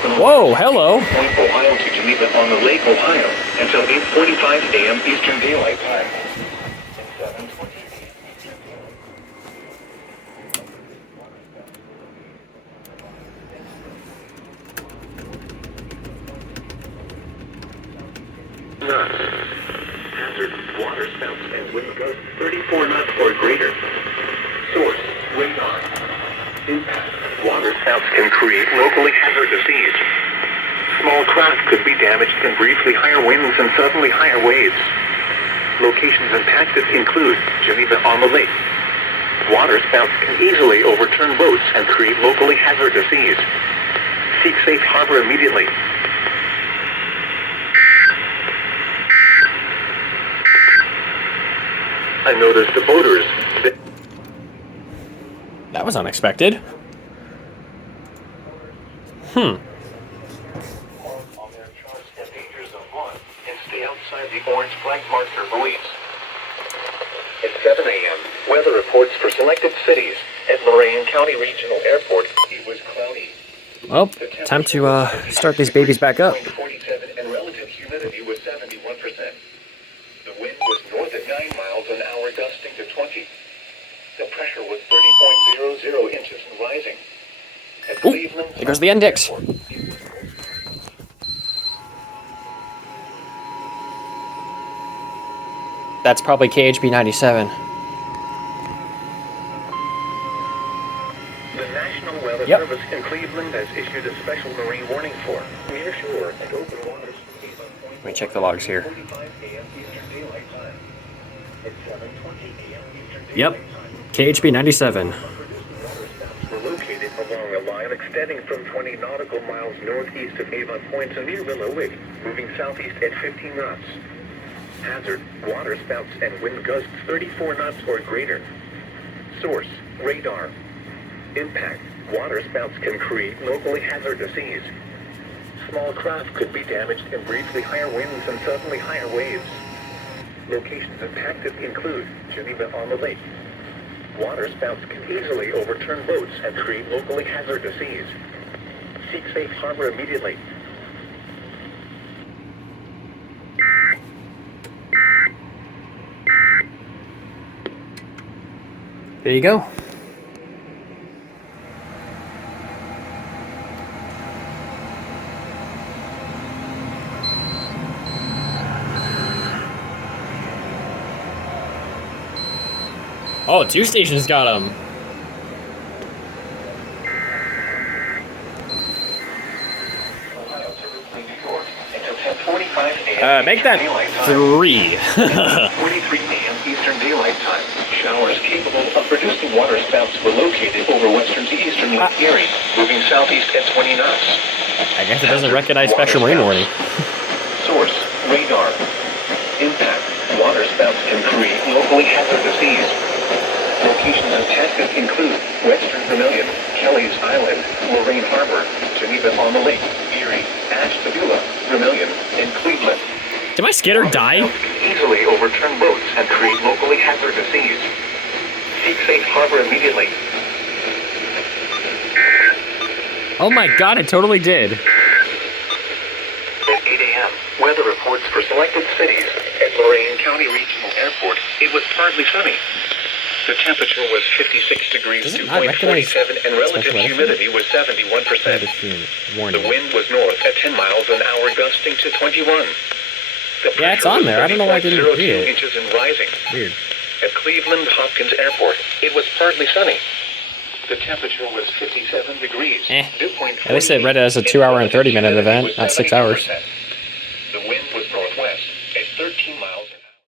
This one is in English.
open Whoa, hello. Point Ohio to Geneva on the Lake Ohio until 8:45 a.m. Eastern Daylight Time. And 7:20 Hazard water spouts and wind gusts 34 knots or greater. Source radar. Impact water spouts can create locally hazardous seas. Small craft could be damaged in briefly higher winds and suddenly higher waves. Locations impacted include Geneva on the Lake. Water spouts can easily overturn boats and create locally hazardous seas. Seek safe harbor immediately. I noticed the boaters. That was unexpected. On their charts and dangers of one and stay outside the orange flag marker buoys. At 7 a.m., weather reports for selected cities. At Lorain County Regional Airport, it was cloudy. Well, time to start these babies back up. 47 and relative humidity was 71%. The wind was north at 9 miles an hour, gusting to 20. The pressure was 30.00 inches and rising. At Ooh, Cleveland, there goes the index. That's probably KHB 97. The National Weather Yep. Service in Cleveland has issued a special marine warning for near shore and open waters. Let me check the logs here. 45 a.m. Eastern Daylight Time. At 7:20 a.m. Eastern Daylight Yep, Time. KHB 97. Were located along a line extending from 20 nautical miles northeast of Avon Point to near Willow Wick, moving southeast at 15 knots. Hazard, water spouts and wind gusts 34 knots or greater. Source, radar. Impact, water spouts can create locally hazardous seas. Small craft could be damaged in briefly higher winds and suddenly higher waves. Locations impacted include Geneva on the Lake. Water spouts can easily overturn boats and create locally hazardous seas. Seek safe harbor immediately. There you go. Oh, 2 stations got them. Make that 3. 43 a.m. Eastern Daylight Time. Showers capable of producing water spouts were located over western to eastern Lake Erie, moving southeast at 20 knots. I guess it doesn't recognize special marine warning. Source, radar. Impact, water spouts can create locally hazardous seas. Locations impacted include Western Vermilion, Kelly's Island, Lorain Harbor, Geneva on the Lake, Erie, Ashtabula, Vermilion, and Cleveland. Did my skitter die? Easily overturn boats and create locally hazardous seas. Seek safe harbor immediately. Oh my god, it totally did. At 8 a.m., weather reports for selected cities. At Lorain County Regional Airport, it was partly sunny. The temperature was 56 degrees, Does it not 2.47, and relative special humidity was 71%. The wind was north at 10 miles an hour, gusting to 21. The Yeah, it's on there. I don't know why I didn't read it. inches and rising. Weird. At Cleveland Hopkins Airport, it was partly sunny. The temperature was 57 degrees. At least it read it as a 2 hour and 30 minute event, not 6 hours.